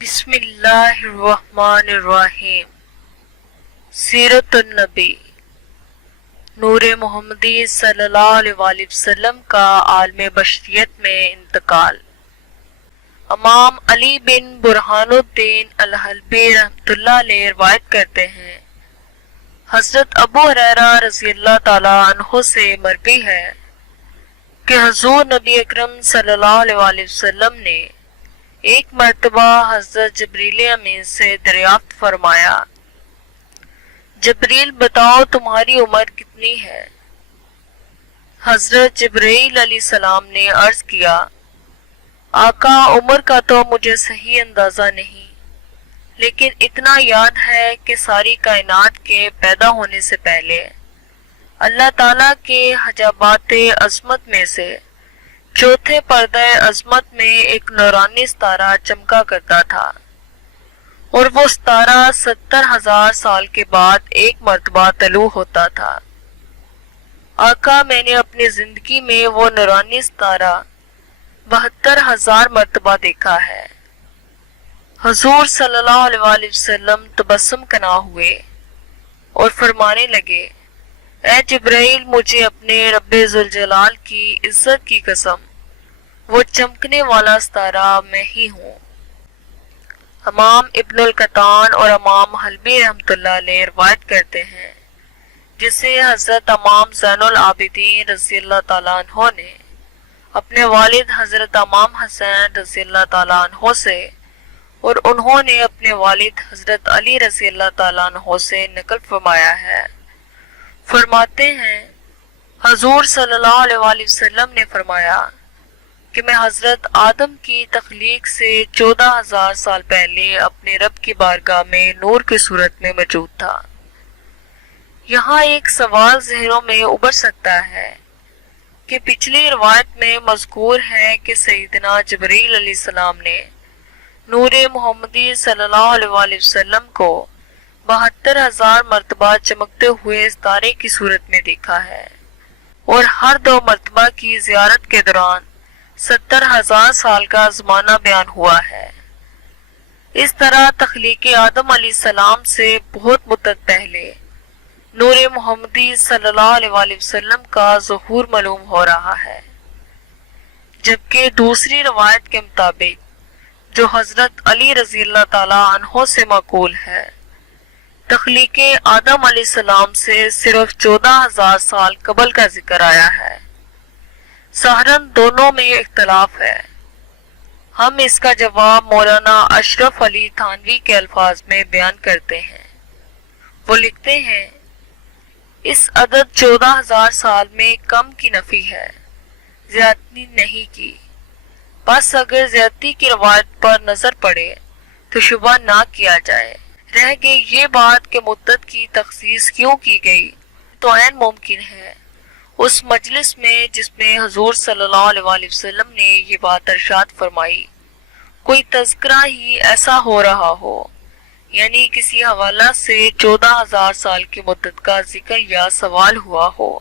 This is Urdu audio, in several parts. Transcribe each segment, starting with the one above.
بسم اللہ الرحمن الرحیم۔ سیرت النبی، نور محمدی صلی اللہ علیہ وآلہ وسلم کا عالم بشریت میں انتقال۔ امام علی بن برہان الدین الحلبی رحمۃ اللہ علیہ روایت کرتے ہیں، حضرت ابو ہریرہ رضی اللہ تعالیٰ عنہ سے مروی ہے کہ حضور نبی اکرم صلی اللہ علیہ وآلہ وسلم نے ایک مرتبہ حضرت جبریل امین سے دریافت فرمایا، جبریل بتاؤ تمہاری عمر کتنی ہے؟ حضرت جبریل علیہ السلام نے عرض کیا، آقا عمر کا تو مجھے صحیح اندازہ نہیں، لیکن اتنا یاد ہے کہ ساری کائنات کے پیدا ہونے سے پہلے اللہ تعالیٰ کے حجابات عظمت میں سے چوتھے پردہ عظمت میں ایک نورانی ستارہ چمکا کرتا تھا، اور وہ ستارہ 70,000 سال کے بعد ایک مرتبہ طلوع ہوتا تھا۔ آقا میں نے اپنی زندگی میں وہ نورانی ستارہ 72,000 مرتبہ دیکھا ہے۔ حضور صلی اللہ علیہ وآلہ وسلم تبسم کنا ہوئے اور فرمانے لگے، اے جبرائیل مجھے اپنے رب ذوالجلال کی عزت کی قسم، وہ چمکنے والا ستارہ میں ہی ہوں۔ امام ابن القطان اور امام حلبی رحمۃ اللہ علیہ روایت کرتے ہیں، جسے حضرت امام زین العابدین رضی اللہ تعالیٰ عنہ نے اپنے والد حضرت امام حسین رضی اللہ تعالیٰ عنہ سے اور انہوں نے اپنے والد حضرت علی رضی اللہ تعالیٰ عنہ سے نقل فرمایا ہے۔ فرماتے ہیں، حضور صلی اللہ علیہ وآلہ وسلم نے فرمایا کہ میں حضرت آدم کی تخلیق سے 14,000 سال پہلے اپنے رب کی بارگاہ میں نور کی صورت میں موجود تھا۔ یہاں ایک سوال ذہنوں میں ابھر سکتا ہے کہ پچھلی روایت میں مذکور ہے کہ سیدنا جبریل علیہ السلام نے نور محمدی صلی اللہ علیہ وآلہ وسلم کو 72,000 مرتبہ چمکتے ہوئے ستارے کی صورت میں دیکھا ہے، اور ہر 2 مرتبہ کی زیارت کے دوران 70,000 سال کا زمانہ بیان ہوا ہے۔ اس طرح تخلیق آدم علیہ السلام سے بہت مدت پہلے نور محمدی صلی اللہ علیہ وآلہ وسلم کا ظہور معلوم ہو رہا ہے، جبکہ دوسری روایت کے مطابق جو حضرت علی رضی اللہ تعالیٰ عنہ سے منقول ہے، تخلیق آدم علیہ السلام سے صرف 14,000 سال قبل کا ذکر آیا ہے۔ سہرن دونوں میں اختلاف ہے۔ ہم اس کا جواب مولانا اشرف علی تھانوی کے الفاظ میں بیان کرتے ہیں۔ وہ لکھتے ہیں، اس عدد 14,000 سال میں کم کی نفی ہے، زیادتی نہیں کی۔ بس اگر زیادتی کی روایت پر نظر پڑے تو شبہ نہ کیا جائے۔ رہ گئی یہ بات کہ مدت کی تخصیص کیوں کی گئی، تو عین ممکن ہے اس مجلس میں جس میں حضور صلی اللہ علیہ وآلہ وسلم نے یہ بات ارشاد فرمائی کوئی تذکرہ ہی ایسا ہو رہا ہو، یعنی کسی حوالہ سے 14,000 سال کی مدت کا ذکر یا سوال ہوا ہو،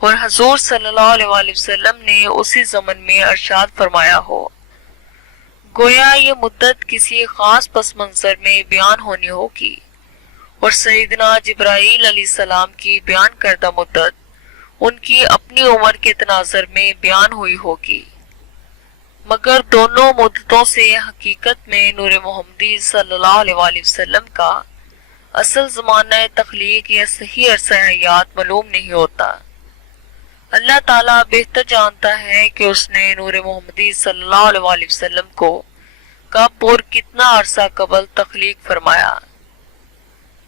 اور حضور صلی اللہ علیہ وآلہ وسلم نے اسی زمن میں ارشاد فرمایا ہو، گویا یہ مدت کسی خاص پس منظر میں بیان ہونی ہوگی، اور سیدنا جبرائیل علیہ السلام کی بیان کردہ مدت ان کی اپنی عمر کے تناظر میں بیان ہوئی ہوگی، مگر دونوں مدتوں سے حقیقت میں نور محمدی صلی اللہ علیہ وآلہ وسلم کا اصل زمانہ تخلیق یا صحیح عرصہ حیات معلوم نہیں ہوتا۔ اللہ تعالیٰ بہتر جانتا ہے کہ اس نے نور محمدی صلی اللہ علیہ وآلہ وسلم کو کب اور کتنا عرصہ قبل تخلیق فرمایا۔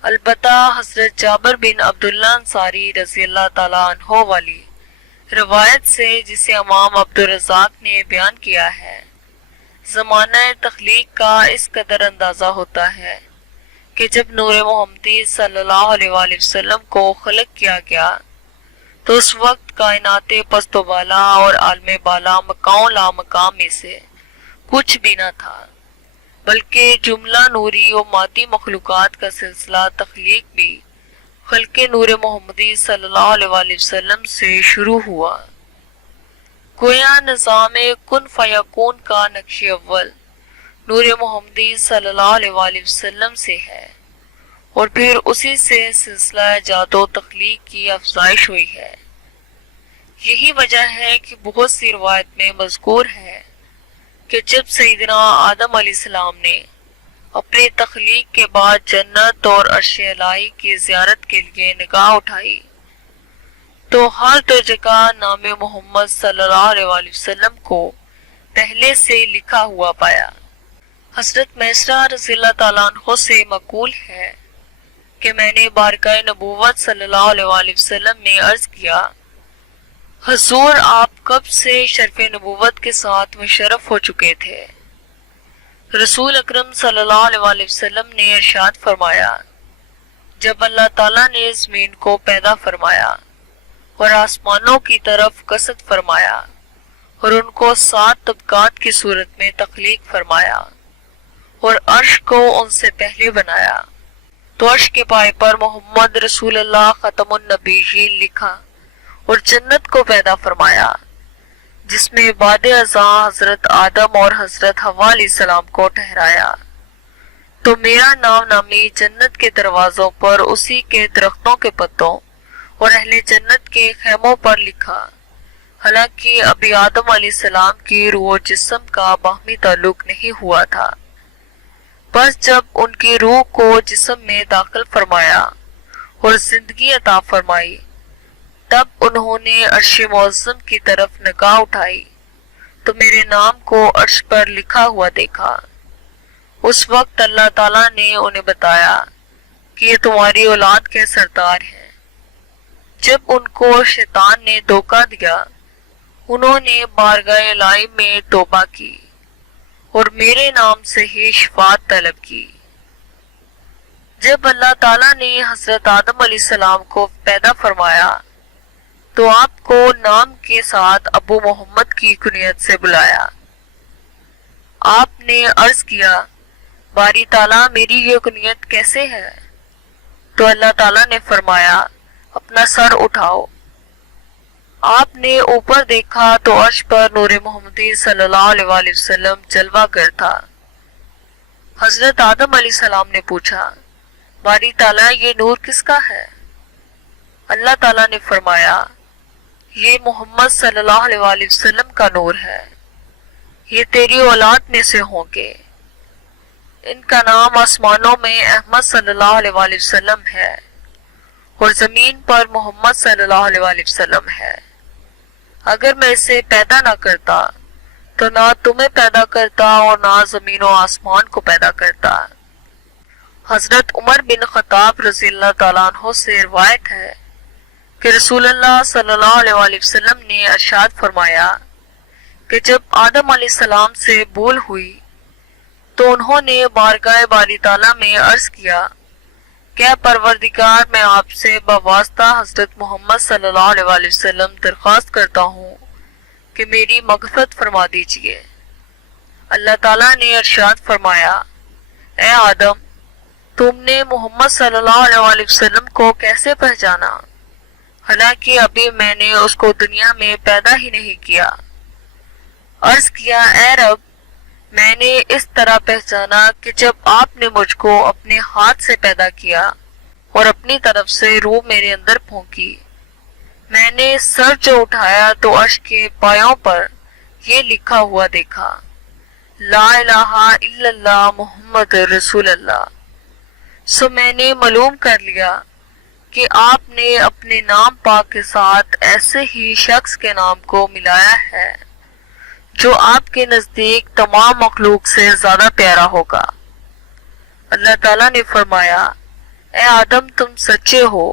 البتہ حضرت جابر بن عبداللہ انصاری رضی اللہ تعالیٰ عنہ والی روایت سے جسے امام عبدالرزاق نے بیان کیا ہے، زمانہ تخلیق کا اس قدر اندازہ ہوتا ہے کہ جب نور محمدی صلی اللہ علیہ وآلہ وسلم کو خلق کیا گیا تو اس وقت کائنات پست و بالا اور عالم بالا مقام لا مقام میں سے کچھ بھی نہ تھا، بلکہ جملہ نوری و مادی مخلوقات کا سلسلہ تخلیق بھی خلق نور محمدی صلی اللہ علیہ وآلہ وسلم سے شروع ہوا۔ گویا نظام کن فیکون کا نقش اول نور محمدی صلی اللہ علیہ وآلہ وسلم سے ہے، اور پھر اسی سے سلسلہ ایجاد و تخلیق کی افزائش ہوئی ہے۔ یہی وجہ ہے کہ بہت سی روایت میں مذکور ہے کہ جب سیدنا آدم علیہ السلام نے اپنی تخلیق کے بعد جنت اور عرش الہی کی زیارت کے لیے نگاہ اٹھائی تو ہر دو جگہ نام محمد صلی اللہ علیہ وآلہ وسلم کو پہلے سے لکھا ہوا پایا۔ حضرت میسرہ رضی اللہ تعالیٰ عنہ سے مقول ہے کہ میں نے بارگاہ نبوت صلی اللہ علیہ وآلہ وسلم میں عرض کیا، حضور آپ کب سے شرف نبوت کے ساتھ مشرف ہو چکے تھے؟ رسول اکرم صلی اللہ علیہ وآلہ وسلم نے ارشاد فرمایا، جب اللہ تعالیٰ نے زمین کو پیدا فرمایا اور آسمانوں کی طرف قصد فرمایا اور ان کو 7 طبقات کی صورت میں تخلیق فرمایا اور عرش کو ان سے پہلے بنایا تو عرش کے پائے پر محمد رسول اللہ ختم النبیین لکھا اور جنت کو پیدا فرمایا جس میں بعد ازاں حضرت آدم اور حضرت حوا علیہ السلام کو ٹھہرایا، تو میرا نام نامی جنت کے دروازوں پر اسی کے درختوں کے پتوں اور اہل جنت کے خیموں پر لکھا، حالانکہ ابھی آدم علیہ السلام کی روح و جسم کا باہمی تعلق نہیں ہوا تھا۔ بس جب ان کی روح کو جسم میں داخل فرمایا اور زندگی عطا فرمائی تب انہوں نے عرش معظم کی طرف نگاہ اٹھائی تو میرے نام کو عرش پر لکھا ہوا دیکھا۔ اس وقت اللہ تعالیٰ نے انہیں بتایا کہ یہ تمہاری اولاد کے سردار ہیں۔ جب ان کو شیطان نے دھوکہ دیا انہوں نے بارگاہ الہی میں توبہ کی اور میرے نام سے ہی شفاعت طلب کی۔ جب اللہ تعالیٰ نے حضرت آدم علیہ السلام کو پیدا فرمایا تو آپ کو نام کے ساتھ ابو محمد کی کنیت سے بلایا۔ آپ نے عرض کیا، باری تعالیٰ میری یہ کنیت کیسے ہے؟ تو اللہ تعالیٰ نے فرمایا، اپنا سر اٹھاؤ۔ آپ نے اوپر دیکھا تو عرش پر نور محمدی صلی اللہ علیہ وآلہ وسلم جلوہ گر تھا۔ حضرت آدم علیہ السلام نے پوچھا، باری تعالیٰ یہ نور کس کا ہے؟ اللہ تعالیٰ نے فرمایا، یہ محمد صلی اللہ علیہ وآلہ وسلم کا نور ہے، یہ تیری اولاد میں سے ہوں گے۔ ان کا نام آسمانوں میں احمد صلی اللہ علیہ وآلہ وسلم ہے اور زمین پر محمد صلی اللہ علیہ وآلہ وسلم ہے۔ اگر میں اسے پیدا نہ کرتا تو نہ تمہیں پیدا کرتا اور نہ زمین و آسمان کو پیدا کرتا۔ حضرت عمر بن خطاب رضی اللہ تعالیٰ عنہ سے روایت ہے کہ رسول اللہ صلی اللہ علیہ وآلہ وسلم نے ارشاد فرمایا کہ جب آدم علیہ السلام سے بھول ہوئی تو انہوں نے بارگاہ باری تعالیٰ میں عرض کیا، کیا پروردگار میں آپ سے بواسطہ حضرت محمد صلی اللہ علیہ وآلہ وسلم درخواست کرتا ہوں کہ میری مغفرت فرما دیجئے۔ اللہ تعالیٰ نے ارشاد فرمایا، اے آدم تم نے محمد صلی اللہ علیہ وآلہ وسلم کو کیسے پہچانا حالانکہ ابھی میں نے اس کو دنیا میں پیدا ہی نہیں کیا؟ عرض کیا، اے رب میں نے اس طرح پہچانا کہ جب آپ نے مجھ کو اپنے ہاتھ سے پیدا کیا اور اپنی طرف سے روح میرے اندر پھونکی، میں نے سر جو اٹھایا تو عرش کے پایوں پر یہ لکھا ہوا دیکھا، لا الہ الا اللہ محمد رسول اللہ۔ سو میں نے معلوم کر لیا کہ آپ نے اپنے نام پاک کے ساتھ ایسے ہی شخص کے نام کو ملایا ہے جو آپ کے نزدیک تمام مخلوق سے زیادہ پیارا ہوگا۔ اللہ تعالیٰ نے فرمایا، اے آدم تم سچے ہو،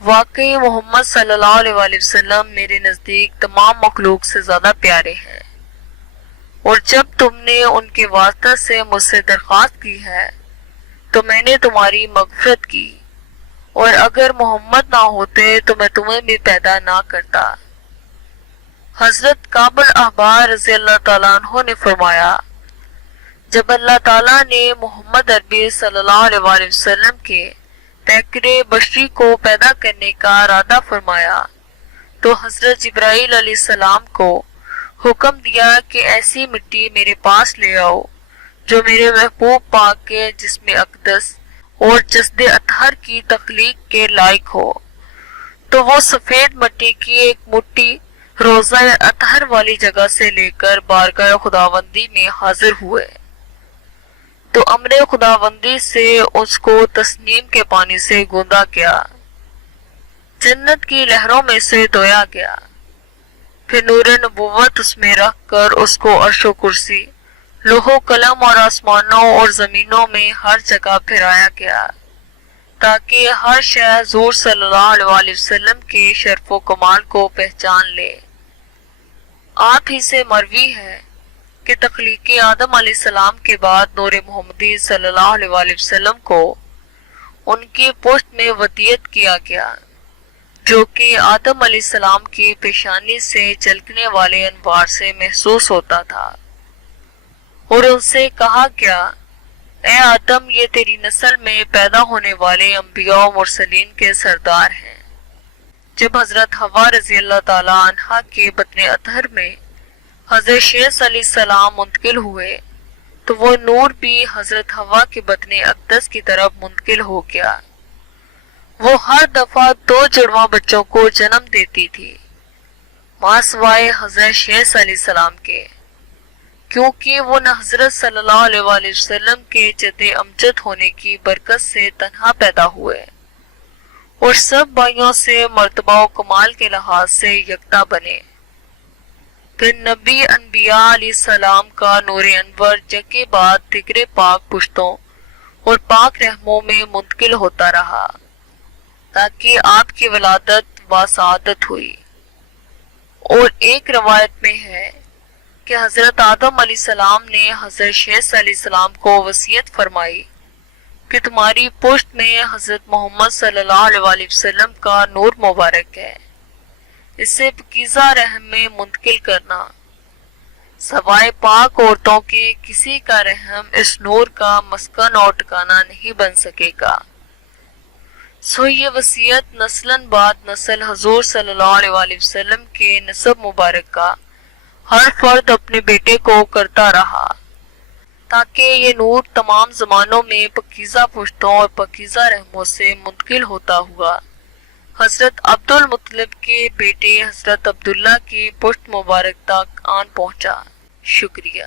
واقعی محمد صلی اللہ علیہ وآلہ وسلم میرے نزدیک تمام مخلوق سے زیادہ پیارے ہیں، اور جب تم نے ان کے واسطہ سے مجھ سے درخواست کی ہے تو میں نے تمہاری مغفرت کی، اور اگر محمد نہ ہوتے تو میں تمہیں بھی پیدا نہ کرتا۔ حضرت کعب الاحبار رضی اللہ تعالیٰ عنہ نے فرمایا، جب اللہ تعالیٰ نے محمد عربی صلی اللہ علیہ وآلہ وسلم کے پیکر بشری کو پیدا کرنے کا ارادہ فرمایا تو حضرت جبرائیل علیہ السلام کو حکم دیا کہ ایسی مٹی میرے پاس لے آؤ جو میرے محبوب پاک کے جسم اقدس اور جسد اطہر کی تخلیق کے لائق ہو، تو وہ سفید مٹی کی ایک مٹھی روزہ اطہر والی جگہ سے لے کر بارگاہ خداوندی میں حاضر ہوئے، تو امر خداوندی سے اس کو تسنیم کے پانی سے گوندا گیا، جنت کی لہروں میں سے دھویا گیا، پھر نور نبوت اس میں رکھ کر اس کو عرش و کرسی، لوح و قلم اور آسمانوں اور زمینوں میں ہر جگہ پھیرایا گیا، تاکہ ہر شے حضور صلی اللہ علیہ وسلم کے شرف و کمال کو پہچان لے۔ آپ ہی سے مروی ہے کہ تخلیق آدم علیہ السلام کے بعد نور محمدی صلی اللہ علیہ وسلم کو ان کی پشت میں ودیعت کیا گیا، جو کہ آدم علیہ السلام کی پیشانی سے جھلکنے والے انوار سے محسوس ہوتا تھا، اور ان سے کہا گیا، اے آدم، یہ تیری نسل میں پیدا ہونے والے انبیاء و مرسلین کے سردار ہیں۔ جب حضرت حوا رضی اللہ تعالی عنہا کے بطن اطہر میں حضرت شیخ علیہ السلام منتقل ہوئے، تو وہ نور بھی حضرت حوا کے بطن اقدس کی طرف منتقل ہو گیا۔ وہ ہر دفعہ 2 جڑواں بچوں کو جنم دیتی تھی، ماں سوائے حضرت شیخ علیہ السلام کے، کیونکہ وہ نہ حضرت صلی اللہ علیہ وسلم کے جد امجد ہونے کی برکت سے تنہا پیدا ہوئے، اور سب بھائیوں سے مرتبہ و کمال کے لحاظ سے یکتا بنے۔ پھر نبی انبیاء علیہ السلام کا نور انور جگہ بعد دیگر پاک پشتوں اور پاک رحموں میں منتقل ہوتا رہا، تاکہ آپ کی ولادت باسعادت ہوئی۔ اور ایک روایت میں ہے کہ حضرت آدم علیہ السلام نے حضرت شیخ علیہ السلام کو وصیت فرمائی کہ تمہاری پشت میں حضرت محمد صلی اللہ علیہ وسلم کا نور مبارک ہے، اسے پاکیزہ رحم میں منتقل کرنا، سوائے پاک عورتوں کے کسی کا رحم اس نور کا مسکن اور ٹھکانہ نہیں بن سکے گا۔ سو یہ وصیت نسلاً بعد نسل حضور صلی اللہ علیہ وسلم کے نسب مبارک کا ہر فرد اپنے بیٹے کو کرتا رہا، تاکہ یہ نور تمام زمانوں میں پاکیزہ پشتوں اور پاکیزہ رحموں سے منتقل ہوتا ہوا حضرت عبد المطلب کے بیٹے حضرت عبداللہ کی پشت مبارک تک آن پہنچا۔ شکریہ۔